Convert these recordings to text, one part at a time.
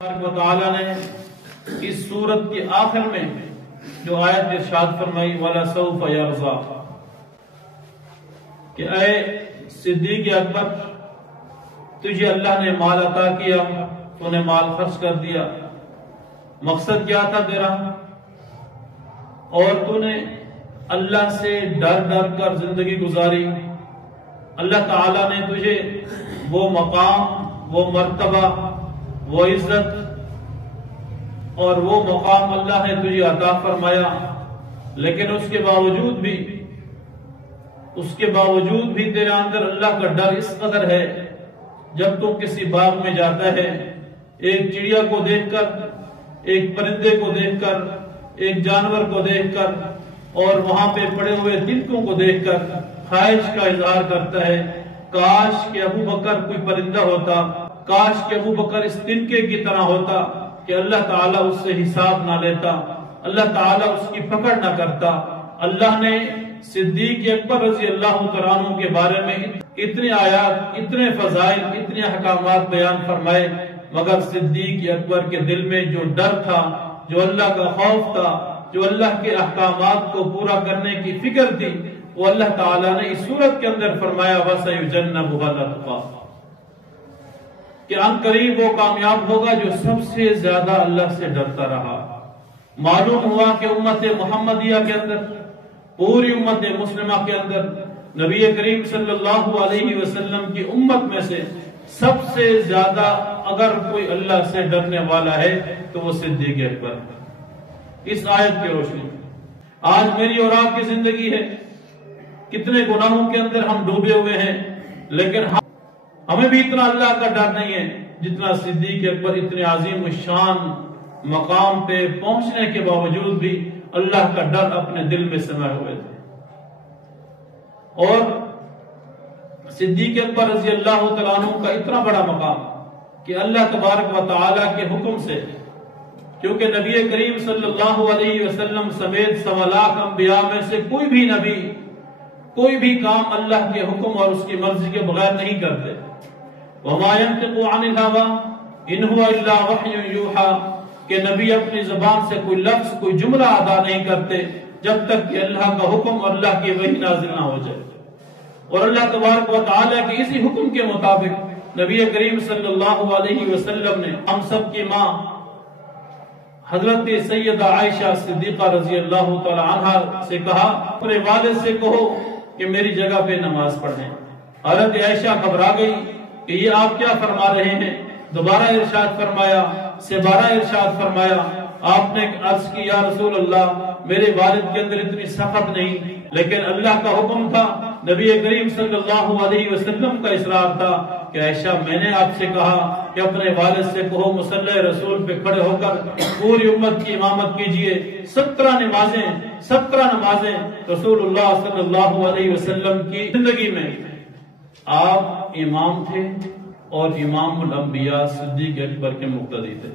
تبارک و تعالیٰ نے اس سورت کے آخر میں جو آیت ارشاد فرمائی وَلَسَوْفَ يَرْضَى کہ اے صدیق اکبر تجھے اللہ نے مال عطا کیا، تو نے مال خرچ کر دیا، مقصد کیا تھا تیرا؟ اور تو نے اللہ سے ڈر ڈر کر زندگی گزاری، اللہ تعالیٰ نے تجھے وہ مقام، وہ مرتبہ، وہ عزت اور وہ مقام اللہ نے تجھے عطا فرمایا، لیکن اس کے باوجود بھی تیرے اندر اللہ کا ڈر اس قدر ہے۔ جب تو کسی باغ میں جاتا ہے، ایک چڑیا کو دیکھ کر، ایک پرندے کو دیکھ کر، ایک جانور کو دیکھ کر اور وہاں پہ پڑے ہوئے تنکوں کو دیکھ کر خواہش کا اظہار کرتا ہے، کاش کہ ابو بکر کوئی پرندہ ہوتا، کاش کہ ابو بکر اس تنکے کی طرح ہوتا کہ اللہ تعالیٰ اس سے حساب نہ لیتا، اللہ تعالیٰ اس کی پکڑ نہ کرتا۔ اللہ نے صدیق اکبر رضی اللہ تعالیٰ عنہ کے بارے میں اتنے آیات، اتنے فضائل، اتنے احکامات بیان فرمائے، مگر صدیق اکبر کے دل میں جو ڈر تھا، جو اللہ کا خوف تھا، جو اللہ کے احکامات کو پورا کرنے کی فکر تھی، وہ اللہ تعالیٰ نے اس سورت کے اندر فرمایا وَسَيُجَنَّبُهَا الْأَتْقَى کہ ان قریب وہ کامیاب ہوگا جو سب سے زیادہ اللہ سے ڈرتا رہا۔ معلوم ہوا کہ امت محمدیہ کے اندر، پوری امت مسلمہ کے اندر، نبی کریم صلی اللہ علیہ وسلم کی امت میں سے سب سے زیادہ اگر کوئی اللہ سے ڈرنے والا ہے تو وہ صدیق اکبر ہے۔ اس آیت کی روشنی آج میری اور آپ کی زندگی ہے، کتنے گناہوں کے اندر ہم ڈوبے ہوئے ہیں، لیکن ہمیں بھی اتنا اللہ کا ڈر نہیں ہے جتنا صدیق اکبر اتنے عظیم الشان مقام پہ پہنچنے کے باوجود بھی اللہ کا ڈر اپنے دل میں سمائے ہوئے تھے۔ اور صدیق اکبر رضی اللہ تعالیٰ عنہ کا اتنا بڑا مقام کہ اللہ تبارک و تعالیٰ کے حکم سے، کیونکہ نبی کریم صلی اللہ علیہ وسلم سمیت 1.25 لاکھ انبیاء میں سے کوئی بھی نبی کوئی بھی کام اللہ کے حکم اور اس کی مرضی کے بغیر نہیں کرتے۔ وَمَا يَنْطِقُ عَنِ الْهَوَىٰ إِنْ هُوَ إِلَّا وَحْيٌ يُوحَىٰ کہ نبی اپنی زبان سے کوئی لفظ، کوئی جملہ ادا نہیں کرتے جب تک کہ اللہ کا حکم اور اللہ کی وحی نازل نہ ہو جائے۔ اور اللہ تبارک و تعالیٰ کے اسی حکم کے مطابق نبی کریم صلی اللہ علیہ وسلم نے ہم سب کی ماں حضرت سیدہ عائشہ صدیقہ رضی اللہ تعالی عنہ سے کہا، اپنے والد سے کہو کہ میری جگہ پہ نماز پڑھیں۔ حضرت عائشہ گھبرا گئی کہ یہ آپ کیا فرما رہے ہیں؟ دوبارہ ارشاد فرمایا، بارہ ارشاد فرمایا۔ آپ نے عرض کی یا رسول اللہ میرے والد کے اندر اتنی سخت نہیں، لیکن اللہ کا حکم تھا، نبی کریم صلی اللہ علیہ وسلم کا اصرار تھا کہ عائشہ میں نے آپ سے کہا کہ اپنے والد سے کہو مصلی رسول پہ کھڑے ہو کر پوری امت کی امامت کیجئے۔ 17 نمازیں رسول اللہ صلی اللہ علیہ وسلم کی زندگی میں آپ امام تھے اور امام الانبیاء صدیق اکبر کے مقتدی تھے۔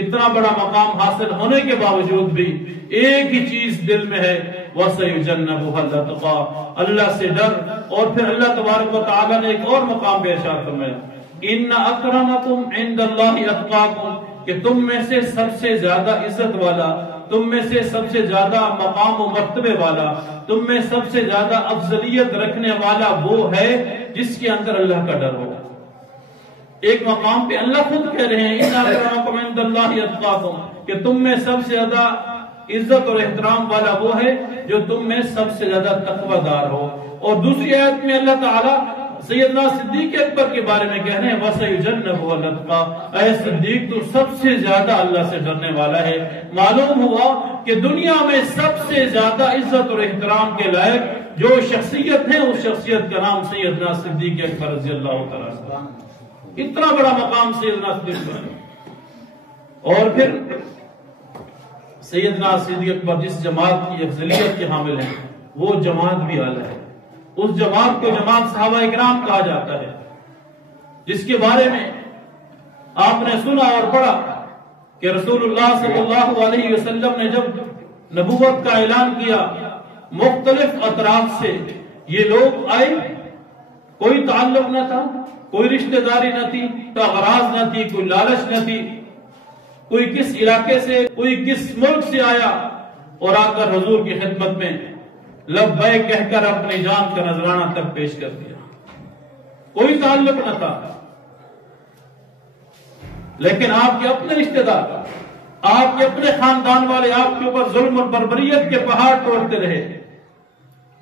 اتنا بڑا مقام حاصل ہونے کے باوجود بھی ایک ہی چیز دل میں ہے، وَسَيُجَنَّبُهَا الْأَتْقَى اللہ سے ڈر۔ اور پھر اللہ تبارک و تعالیٰ نے ایک اور مقام پہ ارشاد فرمایا، إِنَّ أَكْرَمَكُمْ عِنْدَ اللَّهِ أَتْقَاكُمْ کہ تم میں سے سب سے زیادہ عزت والا، تم میں سے سب سے زیادہ مقام و مرتبے والا، تم میں سب سے زیادہ افضلیت رکھنے والا وہ ہے جس کے اندر اللہ کا ڈر ہوگا۔ ایک مقام پہ اللہ خود کہہ رہے ہیں إِنَّ أَكْرَمَكُمْ عِنْدَ اللَّهِ أَتْقَاكُمْ کہ تم میں سب سے زیادہ عزت اور احترام والا وہ ہے جو تم میں سب سے زیادہ تقوی دار ہو۔ اور دوسری آیت میں اللہ تعالیٰ سیدنا صدیق اکبر کے بارے میں کہہ رہے ہیں وَسَيُجَنَّبُهَا الْأَتْقَى اے صدیق تو سب سے زیادہ اللہ سے ڈرنے والا ہے۔ معلوم ہوا کہ دنیا میں سب سے زیادہ عزت اور احترام کے لائق جو شخصیت ہے اس شخصیت کا نام سیدنا صدیق اکبر رضی اللہ تعالیٰ عنہ۔ اتنا بڑا مقام سیدنا صدیق اکبر۔ اور پھر سیدنا صدیق اکبر جس جماعت کی افضلیت کے حامل ہیں وہ جماعت بھی اعلیٰ ہے۔ اس جماعت کو جماعت صحابہ اکرام کہا جاتا ہے، جس کے بارے میں آپ نے سنا اور پڑھا کہ رسول اللہ صلی اللہ علیہ وسلم نے جب نبوت کا اعلان کیا مختلف اطراف سے یہ لوگ آئے، کوئی تعلق نہ تھا، کوئی رشتہ داری نہ تھی، کوئی غراض نہ تھی، کوئی لالچ نہ تھی، کوئی کس علاقے سے، کوئی کس ملک سے آیا اور آ کر حضور کی خدمت میں لبیک کہہ کر اپنی جان کا نذرانہ تک پیش کر دیا، کوئی تعلق نہ تھا، لیکن آپ کے اپنے رشتہ دار، آپ کے اپنے خاندان والے آپ کے اوپر ظلم اور بربریت کے پہاڑ توڑتے رہے،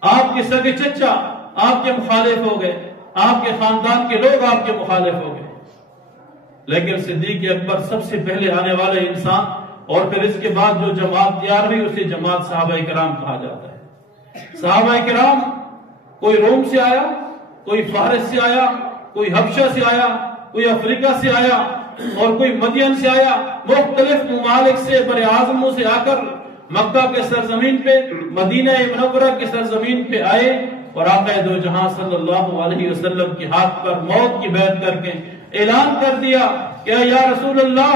آپ کے سگے چچا آپ کے مخالف ہو گئے، آپ کے خاندان کے لوگ آپ کے مخالف ہو گئے، لیکن صدیق اکبر سب سے پہلے آنے والے انسان، اور پھر اس کے بعد جو جماعت تیار ہوئی اسے جماعت صحابہ کرام کہا جاتا ہے۔ صحابہ کرام کوئی روم سے آیا، کوئی فارس سے آیا، کوئی حبشہ سے آیا، کوئی افریقہ سے آیا اور کوئی مدین سے آیا، مختلف ممالک سے بر اعظموں سے آ کر مکہ کے سرزمین پہ، مدینہ منورہ کے سرزمین پہ آئے اور آقا دو جہاں صلی اللہ علیہ وسلم کے ہاتھ پر موت کی بیعت کر کے اعلان کر دیا کہ یا رسول اللہ،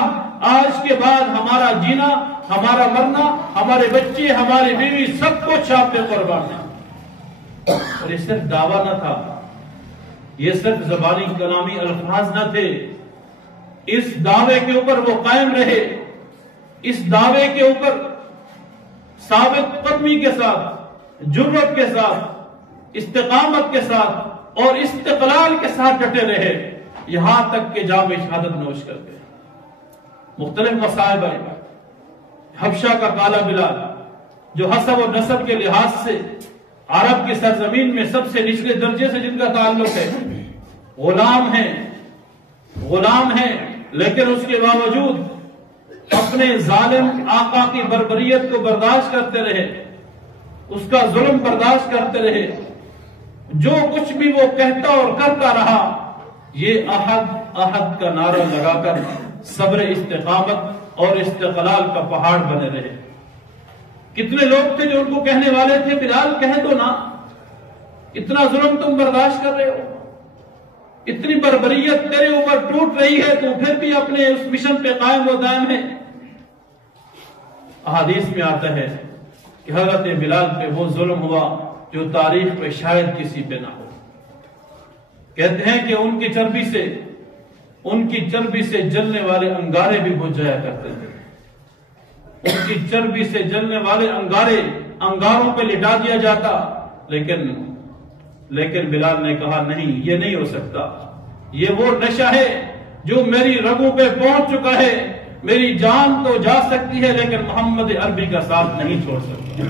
آج کے بعد ہمارا جینا، ہمارا مرنا، ہمارے بچے، ہماری بیوی، سب کچھ آپ پہ قربان ہے۔ اور یہ صرف دعویٰ نہ تھا، یہ صرف زبانی کلامی الفاظ نہ تھے، اس دعوے کے اوپر وہ قائم رہے، اس دعوے کے اوپر ثابت قدمی کے ساتھ، جرأت کے ساتھ، استقامت کے ساتھ اور استقلال کے ساتھ ڈٹے رہے، یہاں تک کہ جام شہادت نوش کر گئے۔ مختلف مصائب آئے، حبشہ کا کالا بلال جو حسب و نسب کے لحاظ سے عرب کی سرزمین میں سب سے نچلے درجے سے جن کا تعلق ہے، غلام ہیں، لیکن اس کے باوجود اپنے ظالم آقا کی بربریت کو برداشت کرتے رہے، اس کا ظلم برداشت کرتے رہے، جو کچھ بھی وہ کہتا اور کرتا رہا، یہ احد کا نعرہ لگا کر صبر، استقامت اور استقلال کا پہاڑ بنے رہے۔ کتنے لوگ تھے جو ان کو کہنے والے تھے بلال کہہ دو نا، اتنا ظلم تم برداشت کر رہے ہو، اتنی بربریت تیرے اوپر ٹوٹ رہی ہے، تو پھر بھی اپنے اس مشن پہ قائم و دائم ہے۔ احادیث میں آتا ہے کہ حضرت بلال پہ وہ ظلم ہوا جو تاریخ میں شاید کسی پہ نہ ہو۔ کہتے ہیں کہ ان کی چربی سے جلنے والے انگارے بھی بجھ جایا کرتے تھے، ان کی چربی سے جلنے والے انگاروں پہ لٹا دیا جاتا، لیکن بلال نے کہا نہیں، یہ نہیں ہو سکتا، یہ وہ نشہ ہے جو میری رگوں پہ پہنچ چکا ہے، میری جان تو جا سکتی ہے لیکن محمد عربی کا ساتھ نہیں چھوڑ سکتا۔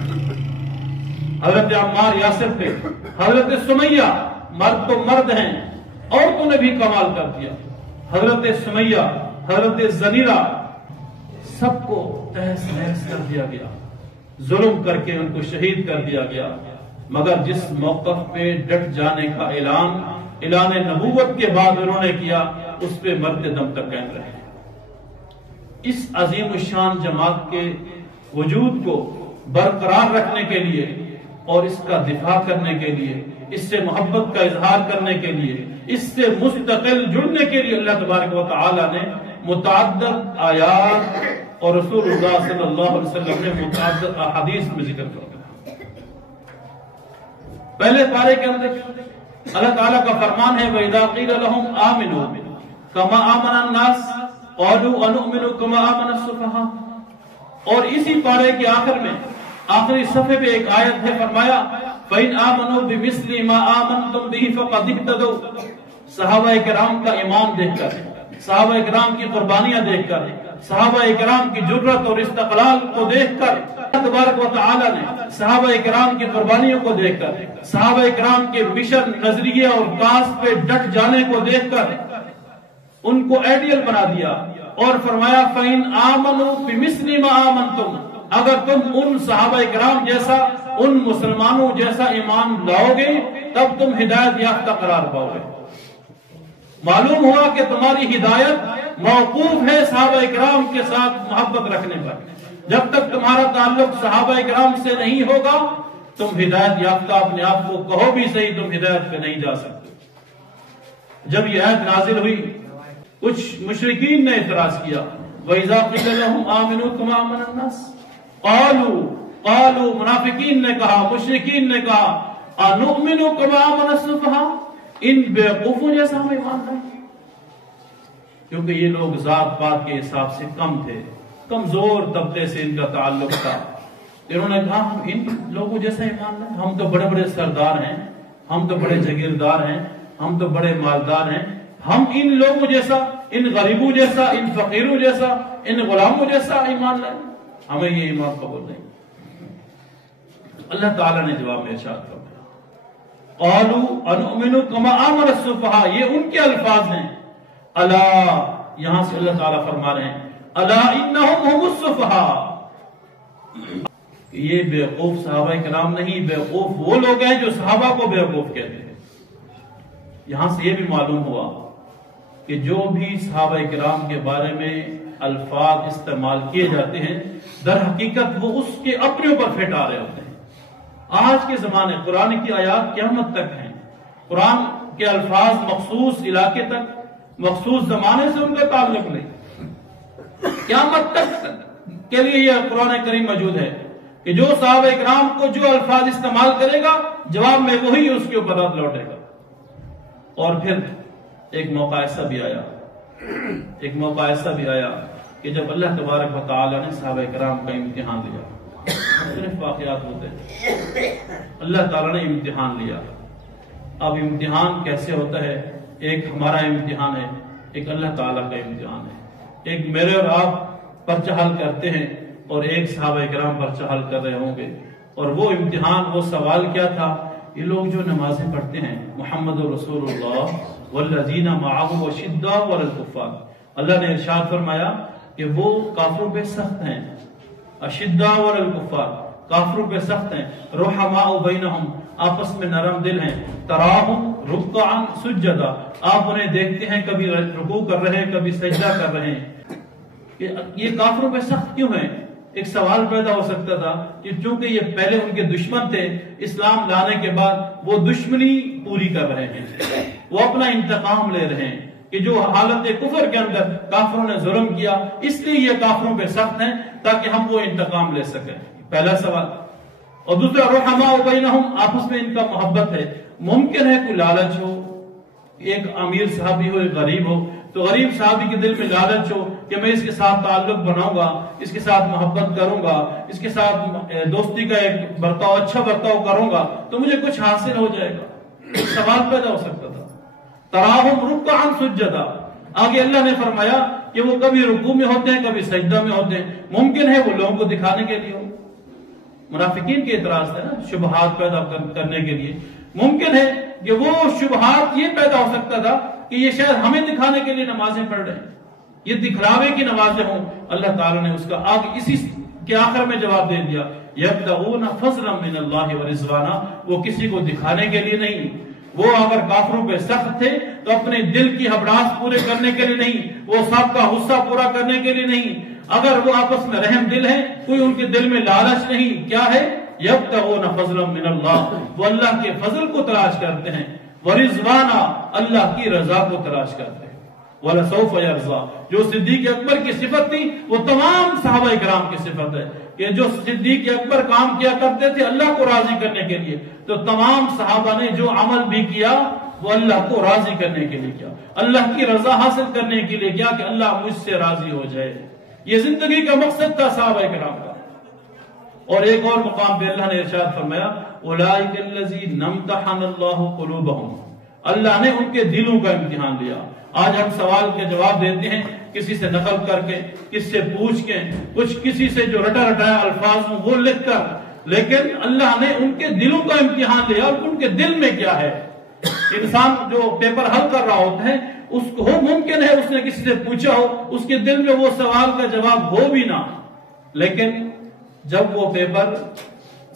حضرت عمار یاسر پہ، حضرت سمیہ، مرد تو مرد ہیں، عورتوں نے بھی کمال کر دیا، حضرت سمیہ، حضرت زنیرہ، سب کو تہس نہس کر دیا گیا، ظلم کر کے ان کو شہید کر دیا گیا، مگر جس موقف پہ ڈٹ جانے کا اعلان نبوت کے بعد انہوں نے کیا، اس پہ مرتے دم تک قائم رہے۔ اس عظیم الشان جماعت کے وجود کو برقرار رکھنے کے لیے اور اس کا دفاع کرنے کے لیے، اس سے محبت کا اظہار کرنے کے لیے، اس سے مستقل جڑنے کے لیے اللہ تبارک و تعالی نے متعدد آیات اور رسول اللہ صلی اللہ علیہ وسلم نے متعدد احادیث میں ذکر کیا۔ پہلے پارے کے اندر اللہ تعالیٰ کا فرمان ہے وَإِذَا قِيلَ لَهُمْ آمِنُوا كَمَا آمَنَ النَّاسُ قَالُوا أَنُؤْمِنُ كَمَا آمَنَ السُّفَهَاءُ، اور اسی پارے کے آخر میں آخری صفحے پہ ایک آیت ہے، فرمایا فَإِنْ آمَنُوا بِمِثْلِ مَا آمَنْتُمْ بِهِ فَقَدِ اهْتَدَوْا۔ صحابہ کرام کا ایمان دیکھ کر، صحابہ کرام کی قربانیاں دیکھ کر، صحابہ کرام کی جرأت اور استقلال کو دیکھ کر، اللہ تبارک و تعالی نے صحابہ کرام کی قربانیوں کو دیکھ کر، صحابہ کرام کے مشن، نظریے اور کاس پہ ڈٹ جانے کو دیکھ کر ان کو آئیڈیل بنا دیا اور فرمایا فَإِنْ آمَنُوا بِمِثْلِ مَا آمَنْتُمْ، اگر تم ان صحابہ کرام جیسا، ان مسلمانوں جیسا ایمان لاؤ گے تب تم ہدایت یافتہ قرار پاؤ گے۔ معلوم ہوا کہ تمہاری ہدایت موقوف ہے صحابہ کرام کے ساتھ محبت رکھنے پر۔ جب تک تمہارا تعلق صحابہ کرام سے نہیں ہوگا تم ہدایت یافتہ اپنے آپ کو کہو بھی صحیح، تم ہدایت پہ نہیں جا سکتے۔ جب یہ آیت نازل ہوئی کچھ مشرکین نے اعتراض کیا، وَإِذَا قِيلَ لَهُمْ آمِنُوا كَمَا آمَنَ النَّاسُ قَالُوا، منافقین نے کہا، مشرکین نے کہا أَنُؤْمِنُ كَمَا آمَنَ السُّفَهَاءُ، ان بیوقوفوں جیسا ہم ایمان لائیں۔ کیونکہ یہ لوگ ذات پات کے حساب سے کم تھے، کمزور طبقے سے ان کا تعلق تھا۔ انہوں نے کہا ہم ان لوگوں جیسا ایمان لائیں، ہم تو بڑے بڑے سردار ہیں، ہم تو بڑے جگیردار ہیں، ہم تو بڑے مالدار ہیں، ہم ان لوگوں جیسا، ان غریبوں جیسا، ان فقیروں جیسا، ان غلاموں جیسا ایمان لائیں، ہمیں یہ ایمان قبول نہیں۔ اللہ تعالیٰ نے جواب میں ارشاد فرمایا قالوا انؤمن كما آمن السفهاء، یہ ان کے الفاظ ہیں۔ الا، یہاں سے اللہ تعالیٰ فرما رہے ہیں الا انہم هم السفهاء، یہ بیوقوف صحابہ کرام نہیں، بیوقوف وہ لوگ ہیں جو صحابہ کو بیوقوف کہتے ہیں۔ یہاں سے یہ بھی معلوم ہوا کہ جو بھی صحابہ کرام کے بارے میں الفاظ استعمال کیے جاتے ہیں در حقیقت وہ اس کے اپنے اوپر فٹ آ رہے ہوتے ہیں۔ آج کے زمانے قرآن کی آیات قیامت تک ہیں، قرآن کے الفاظ مخصوص علاقے تک، مخصوص زمانے سے ان کا تعلق نہیں، قیامت تک کے لیے یہ قرآن کریم موجود ہے کہ جو صحابہ کرام کو جو الفاظ استعمال کرے گا جواب میں وہی اس کے اوپر رد لوٹے گا۔ اور پھر ایک موقع ایسا بھی آیا کہ جب اللہ تبارک و تعالی نے صحابہ کرام کا امتحان لیا، مختلف واقعات ہوتے ہیں، اللہ تعالیٰ نے امتحان لیا۔ اب امتحان کیسے ہوتا ہے؟ ایک ہمارا امتحان ہے، ایک اللہ تعالیٰ کا امتحان ہے۔ ایک میرے اور آپ پرچہ حل کرتے ہیں اور ایک صحابہ کرام پرچہ حل کر رہے ہوں گے، اور وہ امتحان، وہ سوال کیا تھا؟ یہ لوگ جو نمازیں پڑھتے ہیں، محمد رسول اللہ والذین معہ اشداء علی الکفار، اللہ نے ارشاد فرمایا کہ وہ کافروں پہ سخت ہیں، اشداء علی الکفار، کافروں پہ سخت ہیں، رحماء بینہم، آپس میں نرم دل ہیں، تراہم رکعا سجدا، آپ انہیں دیکھتے ہیں کبھی رکوع کر رہے ہیں کبھی سجدہ کر رہے ہیں۔ یہ کافروں پہ سخت کیوں ہیں؟ ایک سوال پیدا ہو سکتا تھا کہ چونکہ یہ پہلے ان کے دشمن تھے، اسلام لانے کے بعد وہ دشمنی پوری کر رہے ہیں، وہ اپنا انتقام لے رہے ہیں کہ جو حالت کفر کے اندر کافروں نے ظلم کیا، اس لیے یہ کافروں پہ سخت ہیں تاکہ ہم وہ انتقام لے سکیں، پہلا سوال۔ اور دوسرا رحماء بینہم، آپس میں ان کا محبت ہے۔ ممکن ہے کوئی لالچ ہو، ایک امیر صحابی ہو، ایک غریب ہو، تو غریب صحابی کے دل میں لالچ ہو کہ میں اس کے ساتھ تعلق بناؤں گا، اس کے ساتھ محبت کروں گا، اس کے ساتھ دوستی کا ایک برتاؤ، اچھا برتاؤ کروں گا تو مجھے کچھ حاصل ہو جائے گا، ایک سوال پیدا ہو سکتا تھا۔ تراہم رکعا سجدا، آگے اللہ نے فرمایا کہ وہ کبھی رکوع میں ہوتے ہیں کبھی سجدہ میں ہوتے ہیں، ممکن ہے وہ لوگوں کو دکھانے کے لیے ہو، منافقین کے اعتراض تھے نا، شبہات پیدا کرنے کے لیے، ممکن ہے کہ وہ شبہات یہ پیدا ہو سکتا تھا کہ یہ شاید ہمیں دکھانے کے لیے نمازیں پڑھ رہے ہیں، یہ دکھلاوے کی نمازیں ہوں۔ اللہ تعالیٰ نے اس کا آگے اسی کے آخر میں جواب دے دیا، یبتغون فضلا من اللہ ورضوانا، وہ کسی کو دکھانے کے لیے نہیں، وہ اگر کافروں پہ سخت تھے تو اپنے دل کی ہبڑاس پورے کرنے کے لیے نہیں، وہ سب کا غصہ پورا کرنے کے لیے نہیں، اگر وہ آپس میں رحم دل ہیں، کوئی ان کے دل میں لالچ نہیں، کیا ہے؟ یبتغون فضلا من اللہ، وہ اللہ کے فضل کو تلاش کرتے ہیں، ورضوانا، اللہ کی رضا کو تلاش کرتے ہیں، وَلَسَوْفَ يَرْضَى، جو صدیق اکبر کی صفت تھی وہ تمام صحابہ کرام کی صفت ہے کہ جو صدیق اکبر کام کیا کرتے تھے اللہ کو راضی کرنے کے لیے، تو تمام صحابہ نے جو عمل بھی کیا وہ اللہ کو راضی کرنے کے لیے کیا، اللہ کی رضا حاصل کرنے کے لیے کیا کہ اللہ مجھ سے راضی ہو جائے، یہ زندگی کا مقصد تھا صحابہ کرام کا۔ اور ایک اور مقام پہ اللہ نے ارشاد فرمایا اولئک الذین امتحن اللہ قلوبہم، اللہ نے ان کے دلوں کا امتحان لیا۔ آج ہم سوال کے جواب دیتے ہیں کسی سے نقل کر کے، کس سے پوچھ کے، کچھ کسی سے جو رٹا رٹایا الفاظ ہوں وہ لکھ کر، لیکن اللہ نے ان کے دلوں کا امتحان لیا، ان کے دل میں کیا ہے۔ انسان جو پیپر حل کر رہا ہوتا ہے اس کو ممکن ہے اس نے کسی سے پوچھا ہو، اس کے دل میں وہ سوال کا جواب ہو بھی نہ، لیکن جب وہ پیپر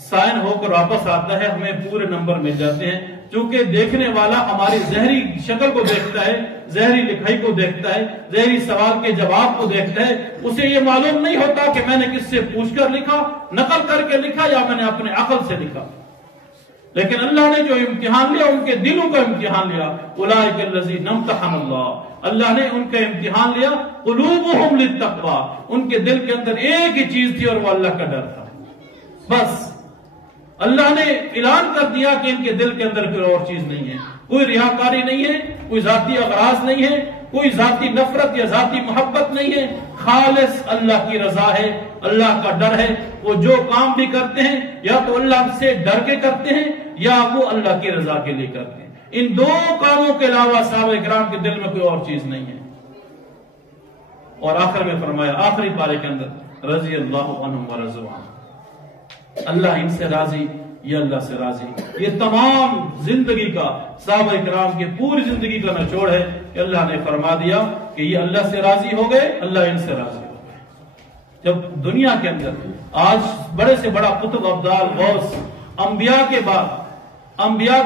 سائن ہو کر واپس آتا ہے ہمیں پورے نمبر مل جاتے ہیں، چونکہ دیکھنے والا ہماری ظاہری شکل کو دیکھتا ہے، ظاہری لکھائی کو دیکھتا ہے، ظاہری سوال کے جواب کو دیکھتا ہے، اسے یہ معلوم نہیں ہوتا کہ میں نے کس سے پوچھ کر لکھا، نقل کر کے لکھا یا میں نے اپنے عقل سے لکھا۔ لیکن اللہ نے جو امتحان لیا ان کے دلوں کا امتحان لیا، اولئک الذین امتحن اللہ نے ان کا امتحان لیا، قلوبہم للتقوی، ان کے دل کے اندر ایک ہی چیز تھی اور وہ اللہ کا ڈر تھا، بس اللہ نے اعلان کر دیا کہ ان کے دل کے اندر کوئی اور چیز نہیں ہے، کوئی ریاکاری نہیں ہے، کوئی ذاتی اغراض نہیں ہے، کوئی ذاتی نفرت یا ذاتی محبت نہیں ہے، خالص اللہ کی رضا ہے، اللہ کا ڈر ہے۔ وہ جو کام بھی کرتے ہیں یا تو اللہ سے ڈر کے کرتے ہیں یا وہ اللہ کی رضا کے لیے کرتے ہیں۔ ان دو کاموں کے علاوہ صحابہ کرام کے دل میں کوئی اور چیز نہیں ہے۔ اور آخر میں فرمایا، آخری پارے کے اندر، رضی اللہ عنہم ورضوا عنہ، اللہ ان سے راضی، یہ اللہ سے راضی۔ یہ تمام زندگی کا، صحابہ کرام کی پوری زندگی کا نچوڑ ہے کہ اللہ نے فرما دیا کہ یہ اللہ سے راضی ہو گئے، اللہ ان سے راضی ہو گئے۔ جب دنیا کے اندر آج بڑے سے بڑا قطب ابدال غوث، انبیاء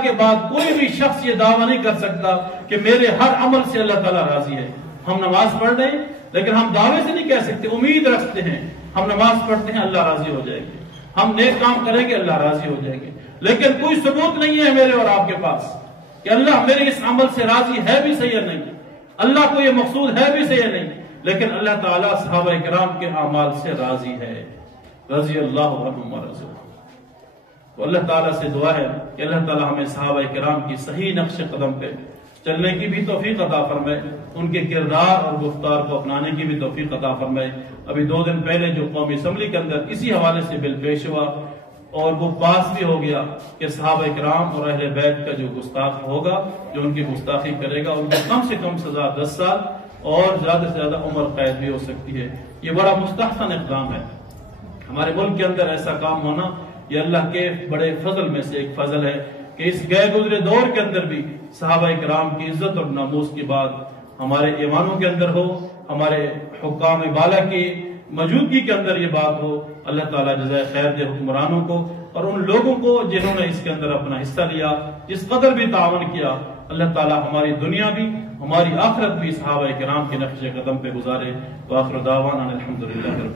کے بعد کوئی بھی شخص یہ دعویٰ نہیں کر سکتا کہ میرے ہر عمل سے اللہ تعالیٰ راضی ہے۔ ہم نماز پڑھ رہے ہیں لیکن ہم دعوے سے نہیں کہہ سکتے، امید رکھتے ہیں، ہم نماز پڑھتے ہیں اللہ راضی ہو جائے گے، ہم نیک کام کریں گے اللہ راضی ہو جائے گے، لیکن کوئی ثبوت نہیں ہے میرے اور آپ کے پاس کہ اللہ میرے اس عمل سے راضی ہے بھی صحیح یا نہیں، اللہ کو یہ مقصود ہے بھی صحیح یا نہیں، لیکن اللہ تعالیٰ صحابہ کرام کے اعمال سے راضی ہے، رضی اللہ عنہم ورضوا عنہ۔ تو اللہ تعالیٰ سے دعا ہے کہ اللہ تعالیٰ ہمیں صحابہ کرام کی صحیح نقش قدم پہ چلنے کی بھی توفیق عطا فرمائے، ان کے کردار اور گفتار کو اپنانے کی بھی توفیق عطا فرمائے۔ ابھی 2 دن پہلے جو قومی اسمبلی کے اندر اسی حوالے سے بل پیش ہوا اور وہ پاس بھی ہو گیا کہ صحابہ کرام اور اہل بیت کا جو گستاخ ہوگا، جو ان کی گستاخی کرے گا، ان کو کم سے کم سزا 10 سال اور زیادہ سے زیادہ عمر قید بھی ہو سکتی ہے۔ یہ بڑا مستحسن اقدام ہے۔ ہمارے ملک کے اندر ایسا کام ہونا یہ اللہ کے بڑے فضل میں سے ایک فضل ہے کہ اس گئے گزرے دور کے اندر بھی صحابہ کرام کی عزت اور ناموس کی بات ہمارے ایوانوں کے اندر ہو، ہمارے حکام بالا کی موجودگی کے اندر یہ بات ہو۔ اللہ تعالیٰ جزائے خیر دے حکمرانوں کو اور ان لوگوں کو جنہوں نے اس کے اندر اپنا حصہ لیا، جس قدر بھی تعاون کیا۔ اللہ تعالیٰ ہماری دنیا بھی، ہماری آخرت بھی صحابہ کرام کے نقش قدم پہ گزارے۔ وآخر دعوانا الحمدللہ۔